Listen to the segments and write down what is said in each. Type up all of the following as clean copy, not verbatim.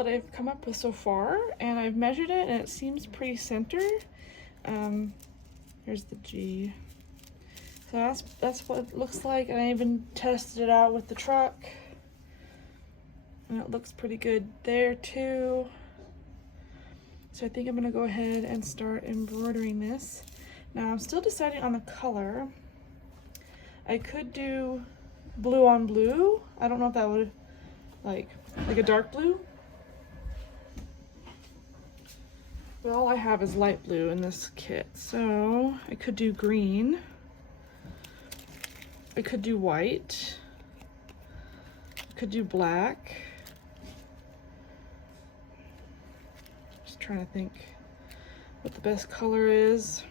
what I've come up with so far, and I've measured it and it seems pretty center. Here's the G. So that's what it looks like, and I even tested it out with the truck. And it looks pretty good there too. So I think I'm gonna go ahead and start embroidering this. Now I'm still deciding on the color. I could do blue on blue. I don't know if that would, like a dark blue. But all I have is light blue in this kit. So I could do green. I could do white. I could do black. Just trying to think what the best color is.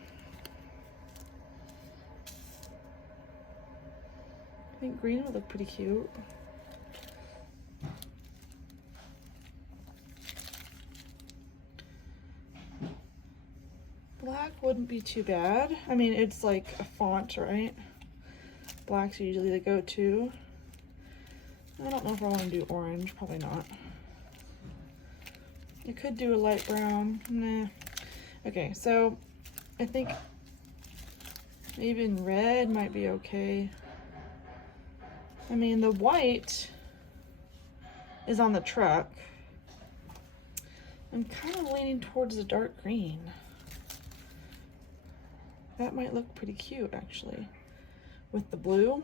I think green would look pretty cute. Black wouldn't be too bad. I mean, it's like a font, right? Black's usually the go-to. I don't know if I want to do orange, probably not. I could do a light brown, nah. Okay, so I think maybe in red might be okay. I mean, the white is on the truck. I'm kind of leaning towards the dark green. That might look pretty cute, actually, with the blue.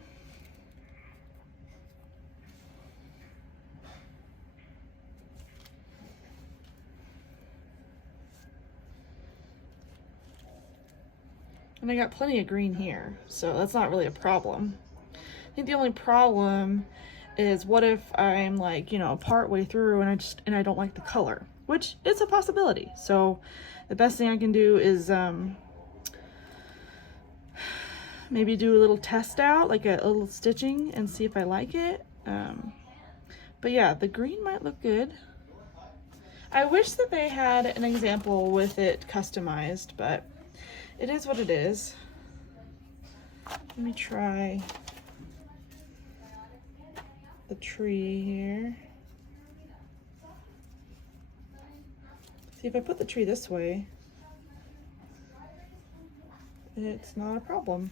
And I got plenty of green here, so that's not really a problem. I think the only problem is what if I'm like, you know, part way through and I don't like the color, which is a possibility. So the best thing I can do is maybe do a little test out, like a little stitching, and see if I like it. But yeah, the green might look good. I wish that they had an example with it customized, but it is what it is. Let me try the tree here. See, if I put the tree this way, it's not a problem.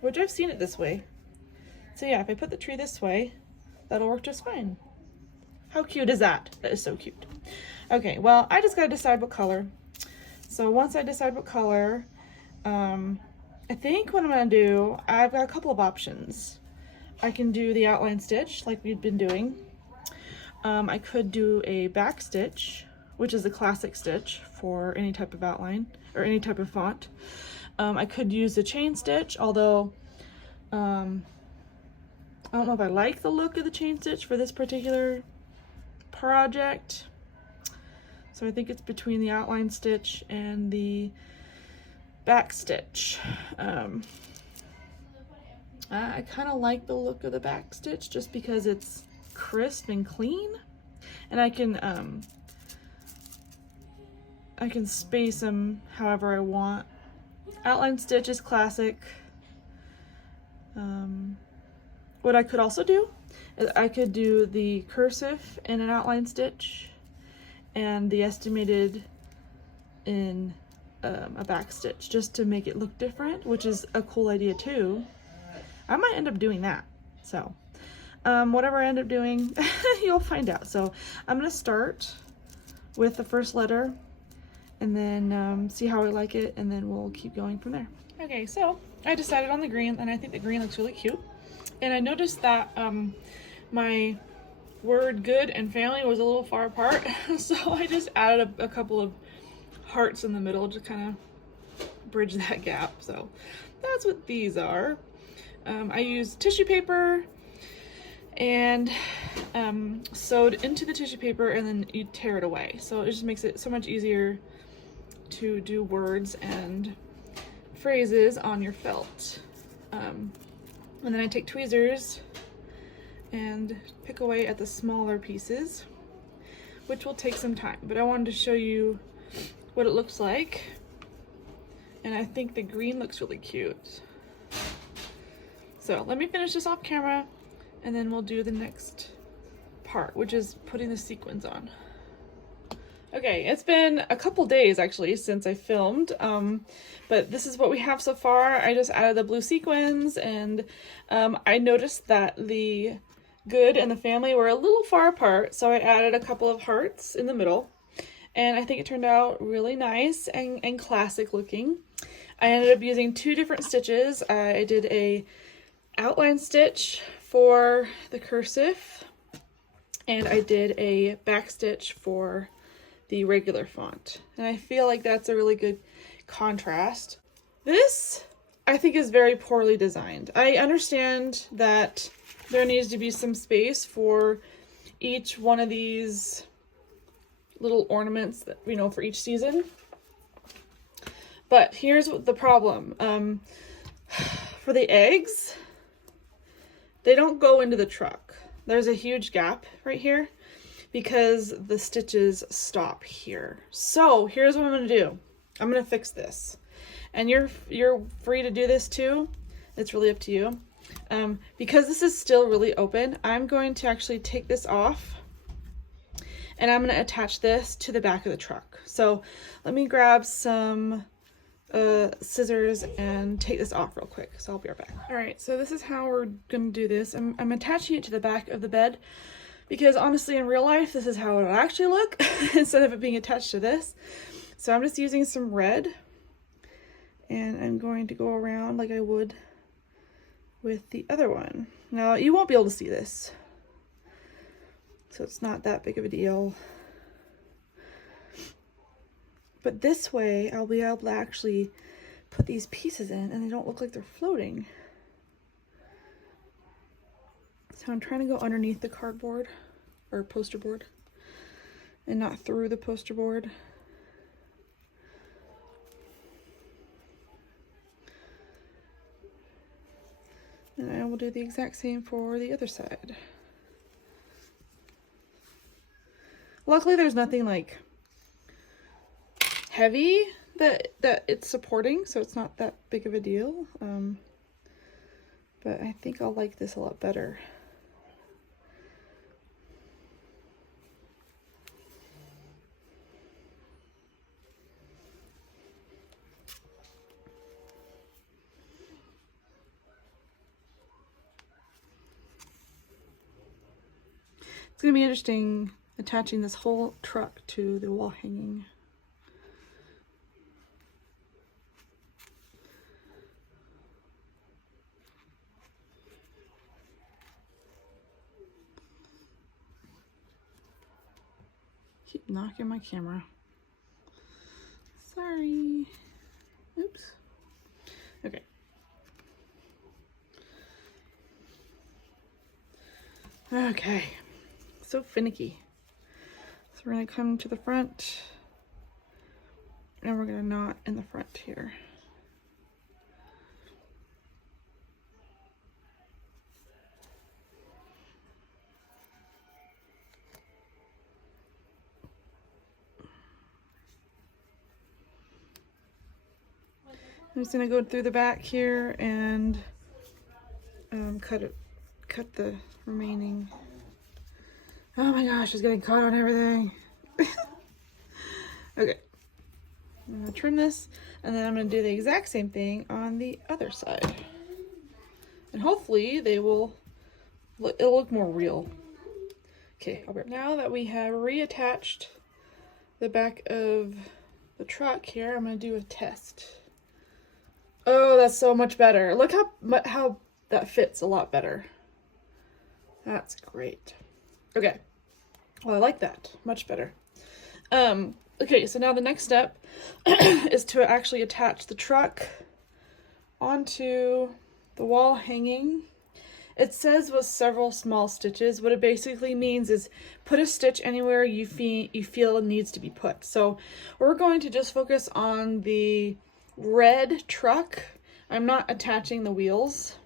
Which I've seen it this way. So yeah, if I put the tree this way, that'll work just fine. How cute is that? That is so cute. Okay, well, I just gotta decide what color. So once I decide what color, I think what I'm gonna do, I've got a couple of options. I can do the outline stitch like we've been doing. I could do a back stitch, which is the classic stitch for any type of outline or any type of font. I could use a chain stitch, although I don't know if I like the look of the chain stitch for this particular project. So I think it's between the outline stitch and the back stitch. I kind of like the look of the back stitch just because it's crisp and clean, and I can space them however I want. Outline stitch is classic. What I could also do is I could do the cursive in an outline stitch and the estimated in a back stitch, just to make it look different, which is a cool idea too. I might end up doing that. So whatever I end up doing, you'll find out. So I'm gonna start with the first letter and then see how I like it, and then we'll keep going from there. Okay, so I decided on the green, and I think the green looks really cute. And I noticed that my word good and family was a little far apart, so I just added a couple of hearts in the middle to kind of bridge that gap. So that's what these are. I used tissue paper and sewed into the tissue paper, and then you tear it away. So it just makes it so much easier to do words and phrases on your felt. And then I take tweezers and pick away at the smaller pieces, which will take some time, but I wanted to show you what it looks like. And I think the green looks really cute. So let me finish this off camera and then we'll do the next part, which is putting the sequins on. Okay, it's been a couple days actually since I filmed, but this is what we have so far. I just added the blue sequins, and I noticed that the good and the family were a little far apart, so I added a couple of hearts in the middle, and I think it turned out really nice and classic looking. I ended up using 2 different stitches. I did a outline stitch for the cursive, and I did a back stitch for the regular font, and I feel like that's a really good contrast. This, I think, is very poorly designed. I understand that there needs to be some space for each one of these little ornaments that, you know, for each season, but here's the problem. For the eggs, they don't go into the truck. There's a huge gap right here because the stitches stop here. So here's what I'm gonna do. I'm gonna fix this. And you're free to do this too. It's really up to you. Because this is still really open, I'm going to actually take this off and I'm gonna attach this to the back of the truck. So let me grab some scissors and take this off real quick. So I'll be right back. All right, so this is how we're gonna do this. I'm attaching it to the back of the bed, because honestly, in real life, this is how it will actually look instead of it being attached to this. So I'm just using some red, and I'm going to go around like I would with the other one. Now, you won't be able to see this, so it's not that big of a deal. But this way, I'll be able to actually put these pieces in, and they don't look like they're floating. So I'm trying to go underneath the cardboard or poster board and not through the poster board. And I will do the exact same for the other side. Luckily, there's nothing like heavy that it's supporting, so it's not that big of a deal. But I think I'll like this a lot better. It's gonna be interesting attaching this whole truck to the wall hanging. Keep knocking my camera. Sorry. Oops. Okay. Okay. So finicky. So we're gonna come to the front and we're gonna knot in the front here. I'm just gonna go through the back here and cut the remaining. Oh my gosh, it's getting caught on everything. Okay, I'm gonna trim this, and then I'm gonna do the exact same thing on the other side, and hopefully it'll look more real. Okay, I'll be right back. Now that we have reattached the back of the truck here, I'm gonna do a test. Oh, that's so much better. Look how that fits a lot better. That's great. Okay. Well, I like that. Much better. Okay, so now the next step is to actually attach the truck onto the wall hanging. It says with several small stitches. What it basically means is put a stitch anywhere you feel it needs to be put. So we're going to just focus on the red truck. I'm not attaching the wheels.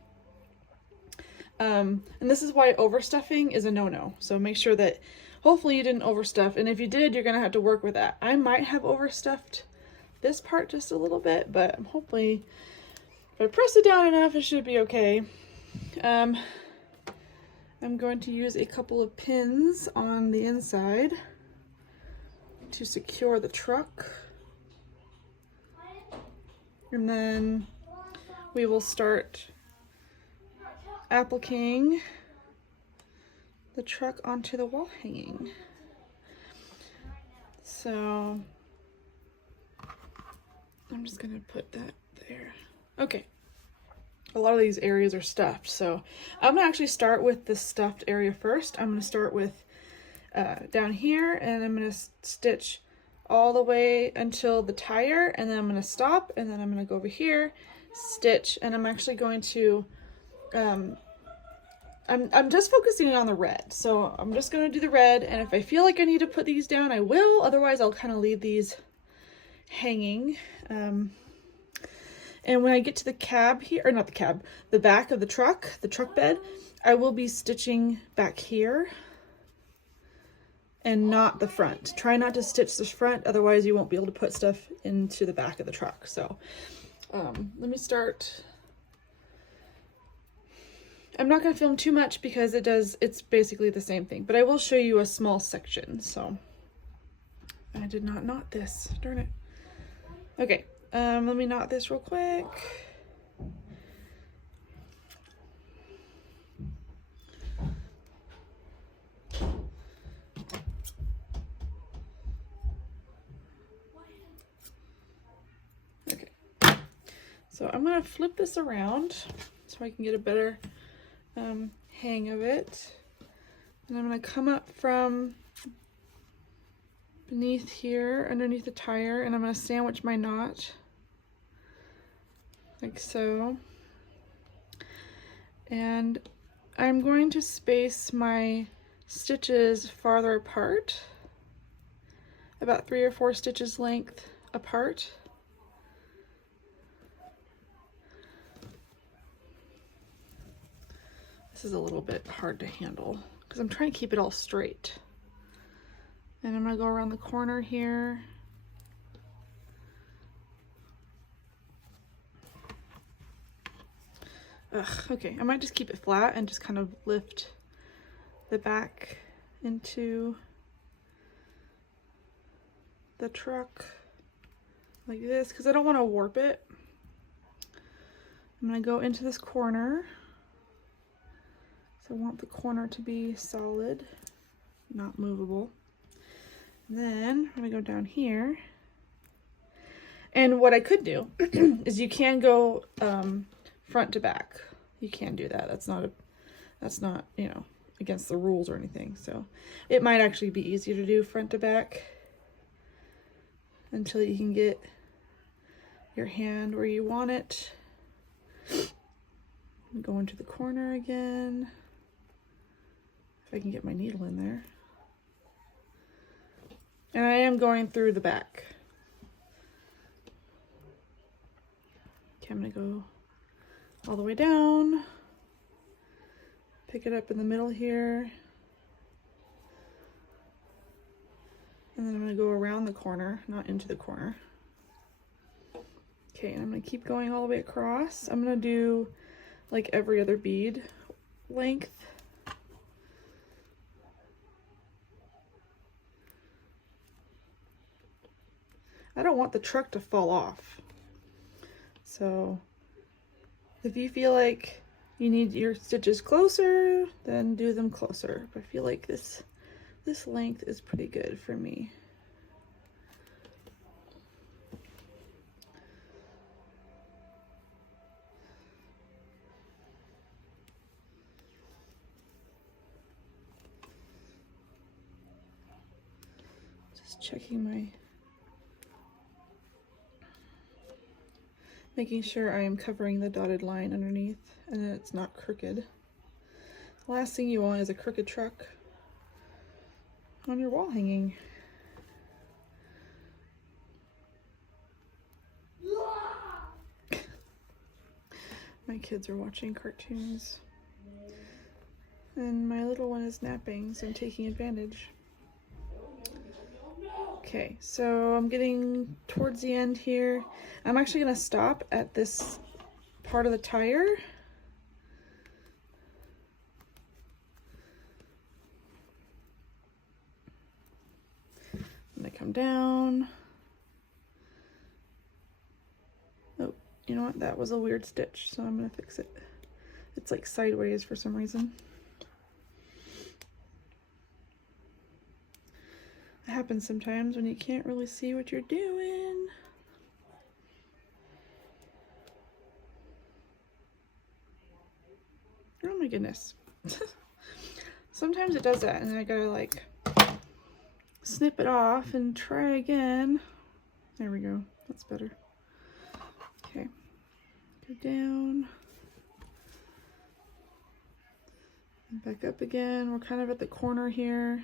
And this is why overstuffing is a no-no. So make sure that hopefully you didn't overstuff. And if you did, you're going to have to work with that. I might have overstuffed this part just a little bit, but hopefully if I press it down enough, it should be okay. I'm going to use a couple of pins on the inside to secure the truck. And then we will start appliquing the truck onto the wall hanging. So I'm just gonna put that there. Okay. A lot of these areas are stuffed, so I'm gonna actually start with the stuffed area first. I'm gonna start with down here, and I'm gonna stitch all the way until the tire, and then I'm gonna stop, and then I'm gonna go over here, stitch, and I'm actually going to, I'm just focusing on the red. So I'm just gonna do the red, and if I feel like I need to put these down, I will. Otherwise, I'll kind of leave these hanging. And when I get to the cab here, or not the cab, the back of the truck bed, I will be stitching back here and not the front. Try not to stitch the front, otherwise you won't be able to put stuff into the back of the truck. So let me start. I'm not gonna film too much because it's basically the same thing, but I will show you a small section. So I did not knot this, darn it. Okay. Let me knot this real quick. Okay. So I'm gonna flip this around so I can get a better hang of it. And I'm gonna come up from beneath here, underneath the tire, and I'm gonna sandwich my knot. Like so. And I'm going to space my stitches farther apart, about 3 or 4 stitches length apart. This is a little bit hard to handle because I'm trying to keep it all straight. And I'm gonna go around the corner here. Okay, I might just keep it flat and just kind of lift the back into the truck like this because I don't want to warp it. I'm going to go into this corner. So I want the corner to be solid, not movable. And then I'm going to go down here. And what I could do is you can go front to back. You can do that. That's not, you know, against the rules or anything. So it might actually be easier to do front to back until you can get your hand where you want it. Go into the corner again. If I can get my needle in there. And I am going through the back. Okay, I'm gonna go all the way down, pick it up in the middle here, and then I'm going to go around the corner, not into the corner. Okay, and I'm going to keep going all the way across. I'm going to do like every other bead length. I don't want the truck to fall off. So if you feel like you need your stitches closer, then do them closer. But I feel like this length is pretty good for me. Just checking making sure I am covering the dotted line underneath and that it's not crooked. The last thing you want is a crooked truck on your wall hanging. My kids are watching cartoons and my little one is napping, so I'm taking advantage. Okay, so I'm getting towards the end here. I'm actually going to stop at this part of the tire gonna come down. Oh, you know what? That was a weird stitch, so I'm gonna fix it. It's like sideways for some reason. It happens sometimes when you can't really see what you're doing. Oh my goodness. Sometimes it does that and then I gotta like snip it off and try again. There we go. That's better. Okay. Go down. And back up again. We're kind of at the corner here.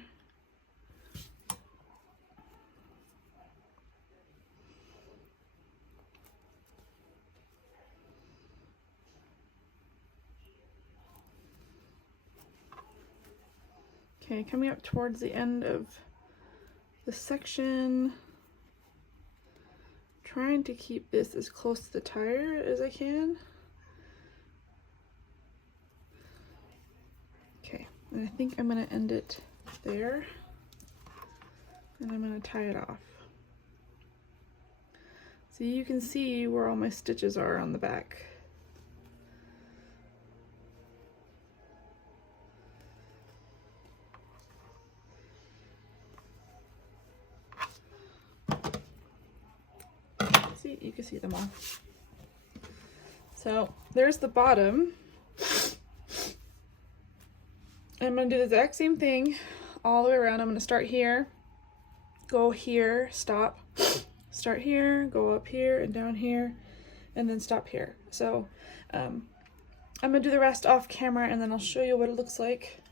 Okay, coming up towards the end of the section. Trying to keep this as close to the tire as I can. Okay, and I think I'm gonna end it there. And I'm gonna tie it off. So you can see where all my stitches are on the back. See, you can see them all. So there's the bottom. I'm gonna do the exact same thing all the way around. I'm gonna start here, go here, stop, start here, go up here and down here, and then stop here. So I'm gonna do the rest off camera and then I'll show you what it looks like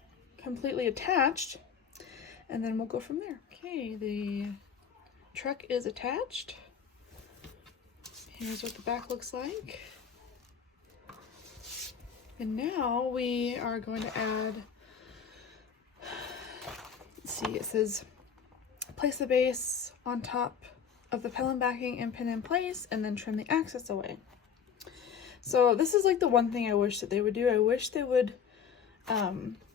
completely attached, and then we'll go from there. Okay, the truck is attached. Here's what the back looks like. And now we are going to add, let's see, it says place the base on top of the pellon backing and pin in place and then trim the excess away. So this is like the one thing I wish that they would do. I wish they would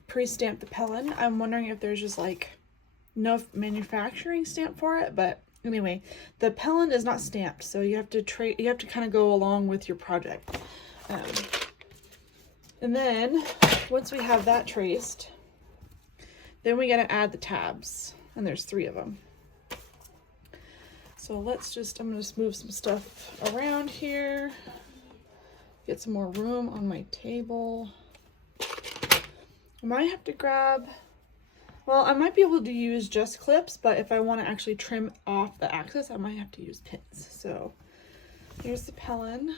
pre-stamp the pellon. I'm wondering if there's just like no manufacturing stamp for it, but anyway, the pellon is not stamped, so you have to kind of go along with your project. And then once we have that traced, then we gotta add the tabs, and there's 3 of them. So I'm gonna just move some stuff around here, get some more room on my table. I might have to grab, well, I might be able to use just clips, but if I want to actually trim off the axis, I might have to use pins. So here's the pellon.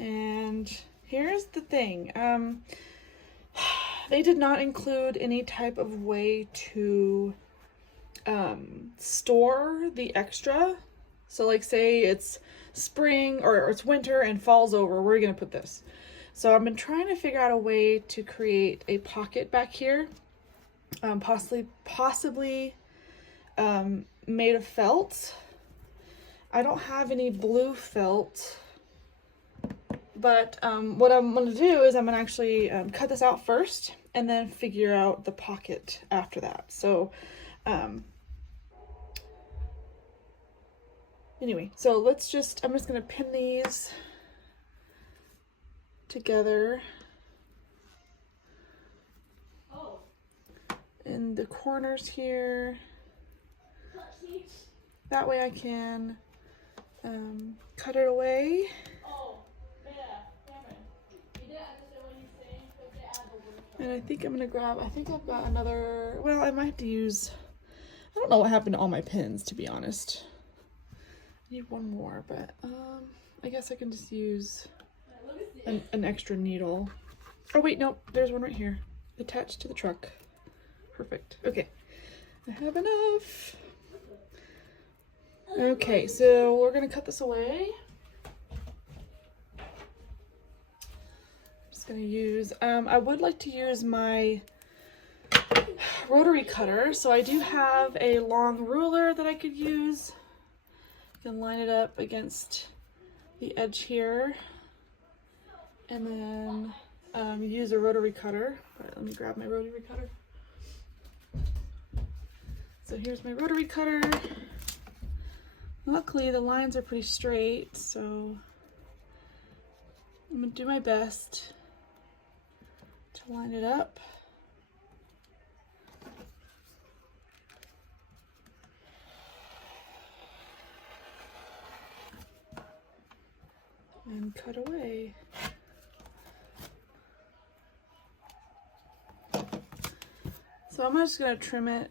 And here's the thing. They did not include any type of way to store the extra. So like say it's spring or it's winter and fall's over, where are you gonna put this? So I've been trying to figure out a way to create a pocket back here, possibly made of felt. I don't have any blue felt, but what I'm gonna do is I'm gonna actually cut this out first and then figure out the pocket after that. So anyway, so I'm just gonna pin these together in the corners here. That way I can cut it away. And I think I'm gonna grab, I think I've got another, well, I might have to use, I don't know what happened to all my pins, to be honest. I need one more, but I guess I can just use an extra needle. Oh wait, no, there's one right here, attached to the truck. Perfect. Okay, I have enough. Okay, so we're gonna cut this away. I'm just gonna use, I would like to use my rotary cutter, so I do have a long ruler that I could use. You can line it up against the edge here, and then use a rotary cutter. All right, let me grab my rotary cutter. So here's my rotary cutter. Luckily the lines are pretty straight, so I'm gonna do my best to line it up. And cut away. So I'm just gonna trim it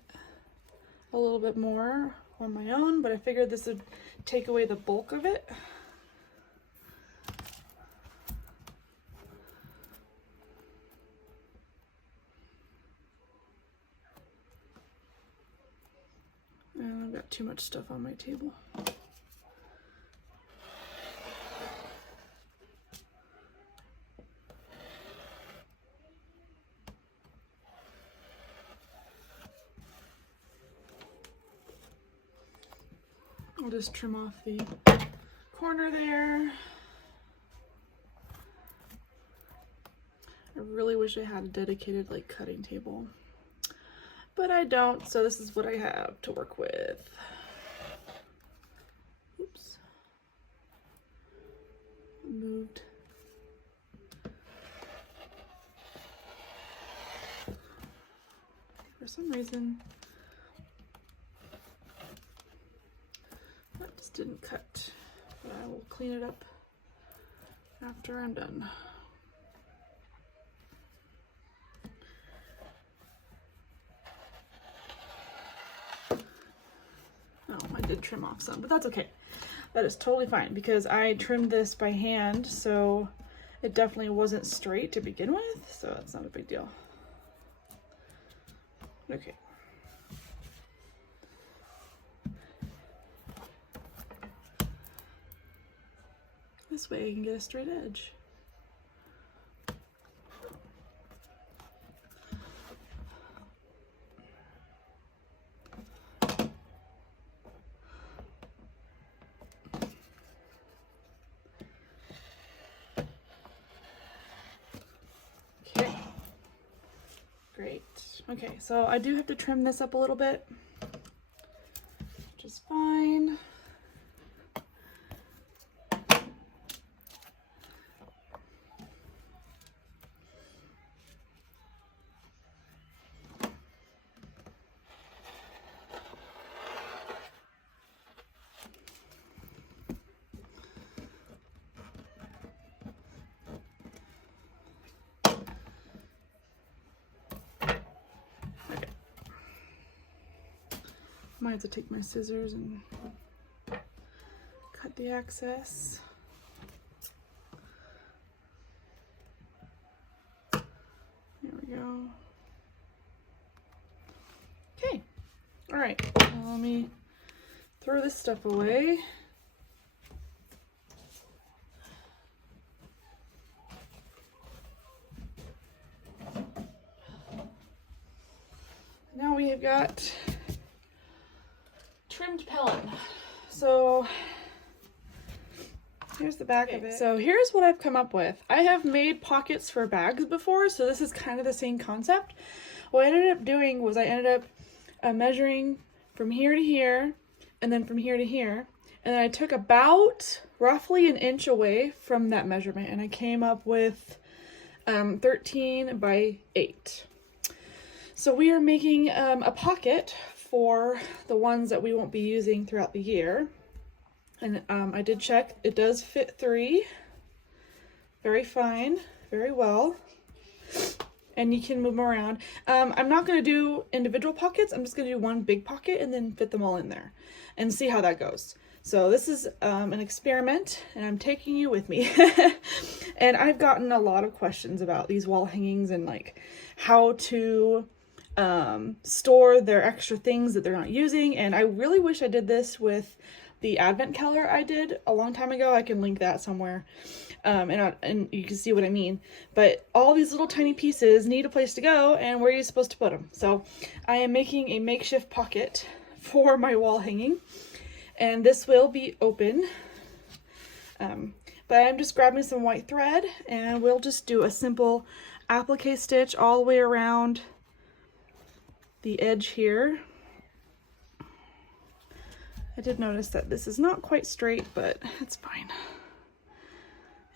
a little bit more on my own, but I figured this would take away the bulk of it. And I've got too much stuff on my table. I'll just trim off the corner there. I really wish I had a dedicated like cutting table, but I don't, so this is what I have to work with. Oops. Moved. For some reason, that just didn't cut, but I will clean it up after I'm done. Oh, I did trim off some, but that's okay. That is totally fine because I trimmed this by hand, so it definitely wasn't straight to begin with, so it's not a big deal. Okay. This way I can get a straight edge. Okay. Great. Okay, so I do have to trim this up a little bit, which is fine. Might have to take my scissors and cut the excess. There we go. Okay. All right. Well, let me throw this stuff away. Now we have got trimmed pellon. So here's the back of it. So here's what I've come up with. I have made pockets for bags before, so this is kind of the same concept. What I ended up doing was I ended up measuring from here to here and then from here to here, and then I took about roughly an inch away from that measurement and I came up with 13 by 8. So we are making a pocket for the ones that we won't be using throughout the year. And I did check, it does fit 3. Very fine, very well. And you can move them around. I'm not gonna do individual pockets, I'm just gonna do one big pocket and then fit them all in there and see how that goes. So this is an experiment and I'm taking you with me. And I've gotten a lot of questions about these wall hangings and like how to store their extra things that they're not using. And I really wish I did this with the advent calendar I did a long time ago. I can link that somewhere, and you can see what I mean. But all these little tiny pieces need a place to go, and where are you supposed to put them? So I am making a makeshift pocket for my wall hanging, and this will be open. But I'm just grabbing some white thread, and we'll just do a simple applique stitch all the way around the edge here. I did notice that this is not quite straight, but it's fine.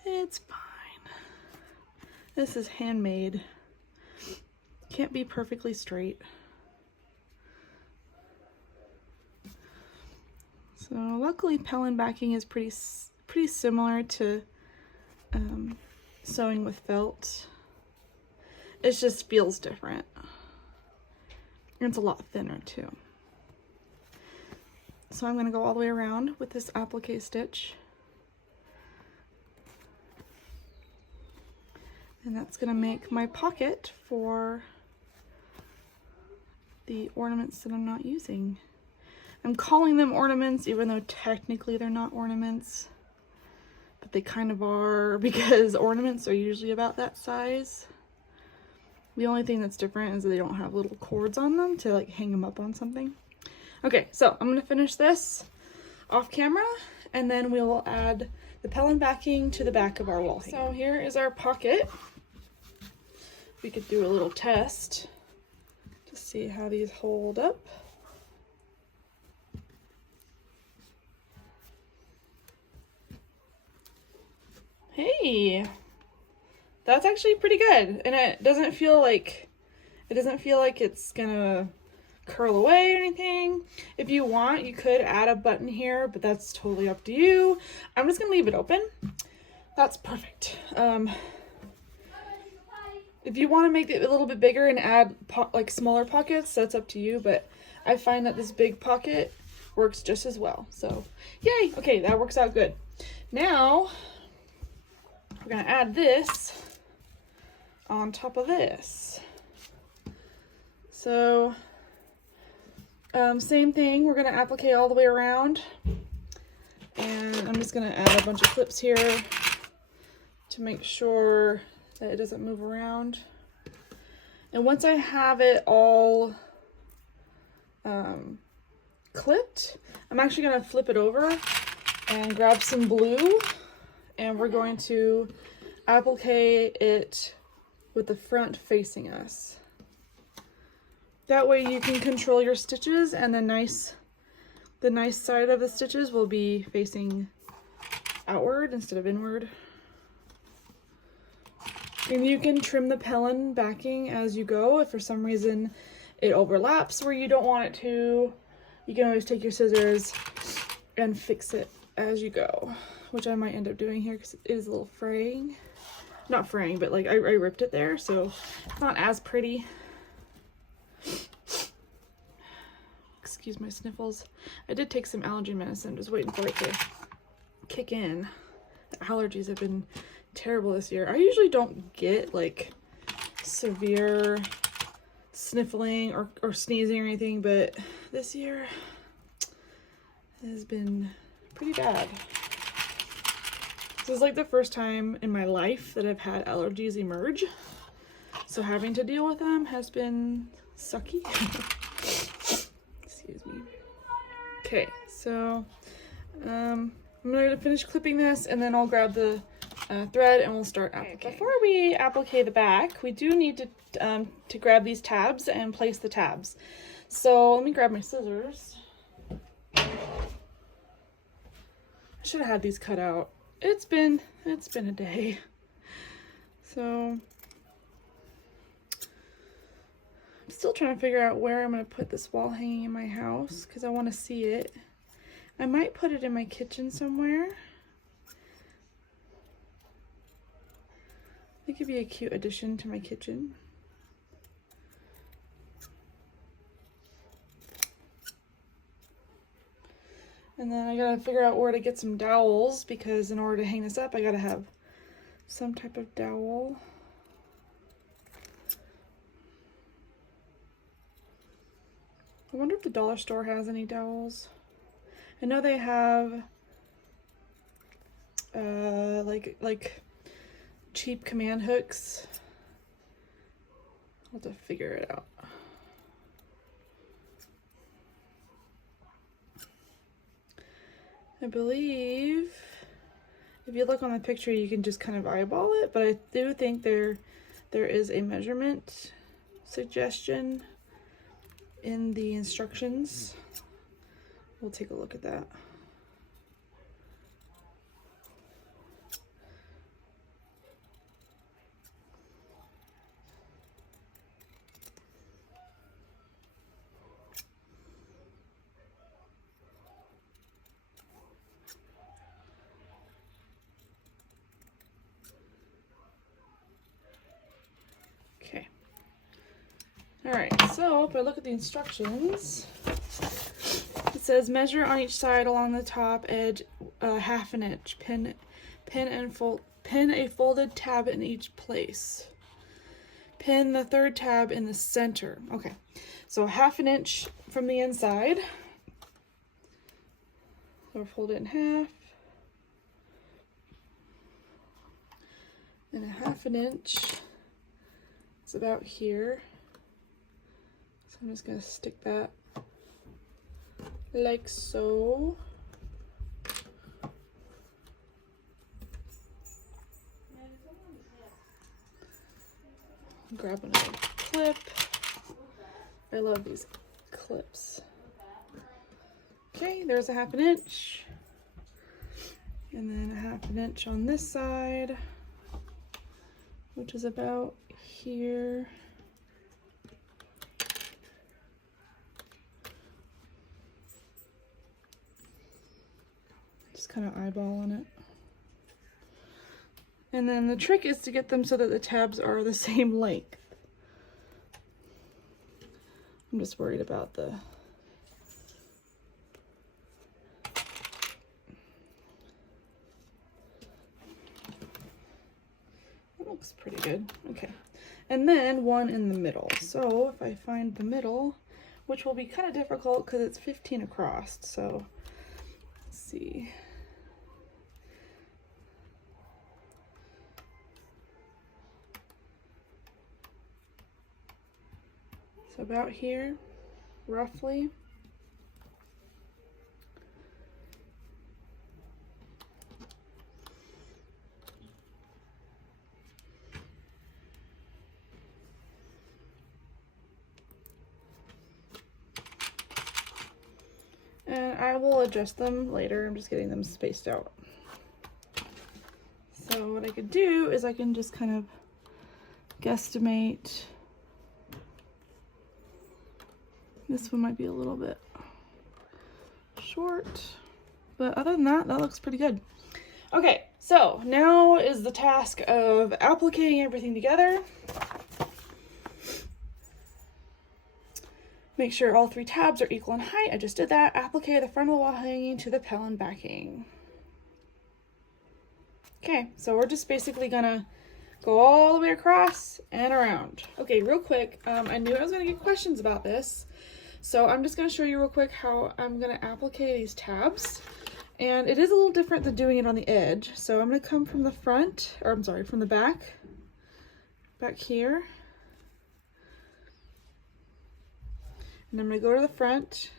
It's fine. This is handmade. Can't be perfectly straight. So luckily pellon backing is pretty similar to sewing with felt. It just feels different. It's a lot thinner too. So I'm going to go all the way around with this applique stitch. And that's going to make my pocket for the ornaments that I'm not using. I'm calling them ornaments even though technically they're not ornaments, but they kind of are because ornaments are usually about that size. The only thing that's different is that they don't have little cords on them to like hang them up on something. Okay, so I'm going to finish this off camera and then we'll add the pellon backing to the back of our wall hanger. So here is our pocket. We could do a little test to see how these hold up. Hey, that's actually pretty good, and it doesn't feel like it's gonna curl away or anything. If you want, you could add a button here, but that's totally up to you. I'm just gonna leave it open. That's perfect. If you want to make it a little bit bigger and add like smaller pockets, that's up to you, but I find that this big pocket works just as well. So yay. Okay, that works out good. Now we're gonna add this on top of this. So same thing, we're gonna applique all the way around, and I'm just gonna add a bunch of clips here to make sure that it doesn't move around. And once I have it all clipped, I'm actually gonna flip it over and grab some blue, and we're going to applique it with the front facing us. That way you can control your stitches, and the nice side of the stitches will be facing outward instead of inward. And you can trim the pellon backing as you go. If for some reason it overlaps where you don't want it to, you can always take your scissors and fix it as you go, which I might end up doing here because it is a little fraying. Not fraying, but like I ripped it there, so it's not as pretty. Excuse my sniffles. I did take some allergy medicine, just waiting for it to kick in. The allergies have been terrible this year. I usually don't get like severe sniffling or sneezing or anything, but this year has been pretty bad. This is like the first time in my life that I've had allergies emerge, so having to deal with them has been sucky. Excuse me. Okay, so I'm going to finish clipping this, and then I'll grab the thread and we'll start appliquing. Before we applique the back, we do need to grab these tabs and place the tabs. So let me grab my scissors. I should have had these cut out. It's been a day. So I'm still trying to figure out where I'm going to put this wall hanging in my house because I want to see it. I might put it in my kitchen somewhere. It could be a cute addition to my kitchen. And then I gotta figure out where to get some dowels, because in order to hang this up, I gotta have some type of dowel. I wonder if the dollar store has any dowels. I know they have like cheap command hooks. I'll have to figure it out. I believe If you look on the picture, you can just kind of eyeball it, but I do think there is a measurement suggestion in the instructions. We'll take a look at that. Okay. All right, so if I look at the instructions, it says measure on each side along the top edge 1/2 inch. Pin a folded tab in each place. Pin the third tab in the center. Okay, so 1/2 inch from the inside. So fold it in half. And 1/2 inch. It's about here. So I'm just gonna stick that like so. Grab another clip. I love these clips. Okay, there's 1/2 inch. And then 1/2 inch on this side, which is about here. Just kind of eyeballing it. And then the trick is to get them so that the tabs are the same length. I'm just worried about the that looks pretty good. Okay. And then one in the middle. So if I find the middle, which will be kind of difficult because it's 15 across. So let's see. So about here, roughly. And I will adjust them later. I'm just getting them spaced out. So what I could do is I can just kind of guesstimate. This one might be a little bit short, but other than that, that looks pretty good. Okay, so now is the task of appliquing everything together. Make sure all 3 tabs are equal in height. I just did that. Applique the front of the wall hanging to the pellon backing. Okay, so we're just basically gonna go all the way across and around. Okay, real quick, I knew I was gonna get questions about this, so I'm just gonna show you real quick how I'm gonna applique these tabs. And it is a little different than doing it on the edge. So I'm gonna come from the front, or I'm sorry, from the back here. And I'm gonna go to the front,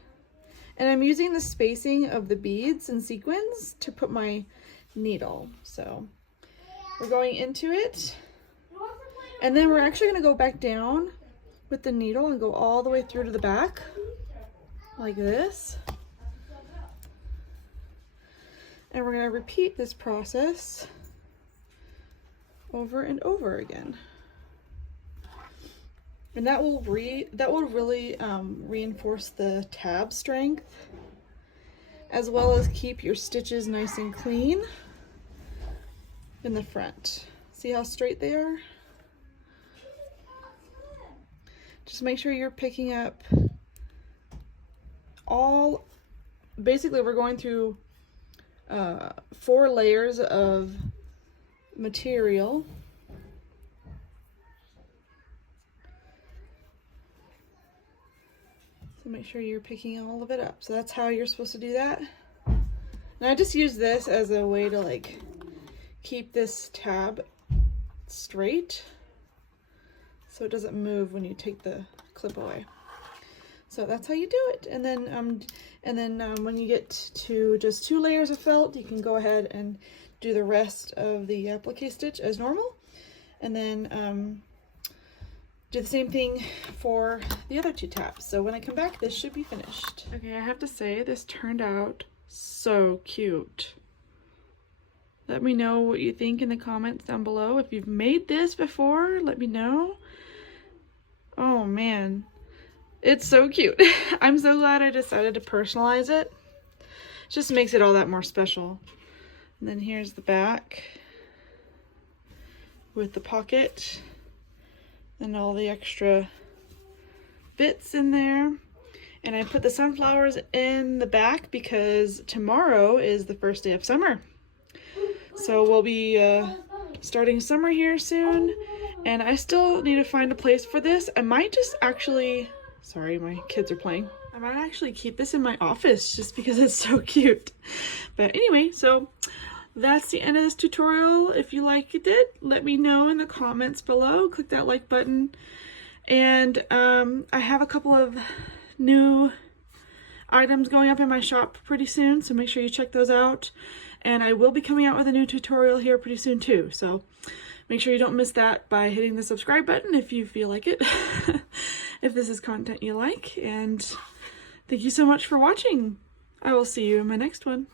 and I'm using the spacing of the beads and sequins to put my needle. So we're going into it, and then we're actually gonna go back down with the needle and go all the way through to the back, like this. And we're gonna repeat this process over and over again. And that will really reinforce the tab strength, as well as keep your stitches nice and clean in the front. See how straight they are? Just make sure you're picking up basically we're going through 4 layers of material. So make sure you're picking all of it up. So that's how you're supposed to do that. And I just use this as a way to like keep this tab straight so it doesn't move when you take the clip away. So that's how you do it. And then when you get to just 2 layers of felt, you can go ahead and do the rest of the applique stitch as normal, and then do the same thing for the other 2 tabs. So when I come back, this should be finished. Okay, I have to say this turned out so cute. Let me know what you think in the comments down below. If you've made this before, let me know. Oh man, it's so cute. I'm so glad I decided to personalize it. Just makes it all that more special. And then here's the back with the pocket and all the extra bits in there. And I put the sunflowers in the back because tomorrow is the first day of summer. So we'll be starting summer here soon, and I still need to find a place for this. I might just actually, sorry, my kids are playing. I might actually keep this in my office just because it's so cute. But anyway, so that's the end of this tutorial. If you liked it, let me know in the comments below. Click that like button. And I have a couple of new items going up in my shop pretty soon, so make sure you check those out. And I will be coming out with a new tutorial here pretty soon too, so make sure you don't miss that by hitting the subscribe button if you feel like it, if this is content you like. And thank you so much for watching. I will see you in my next one.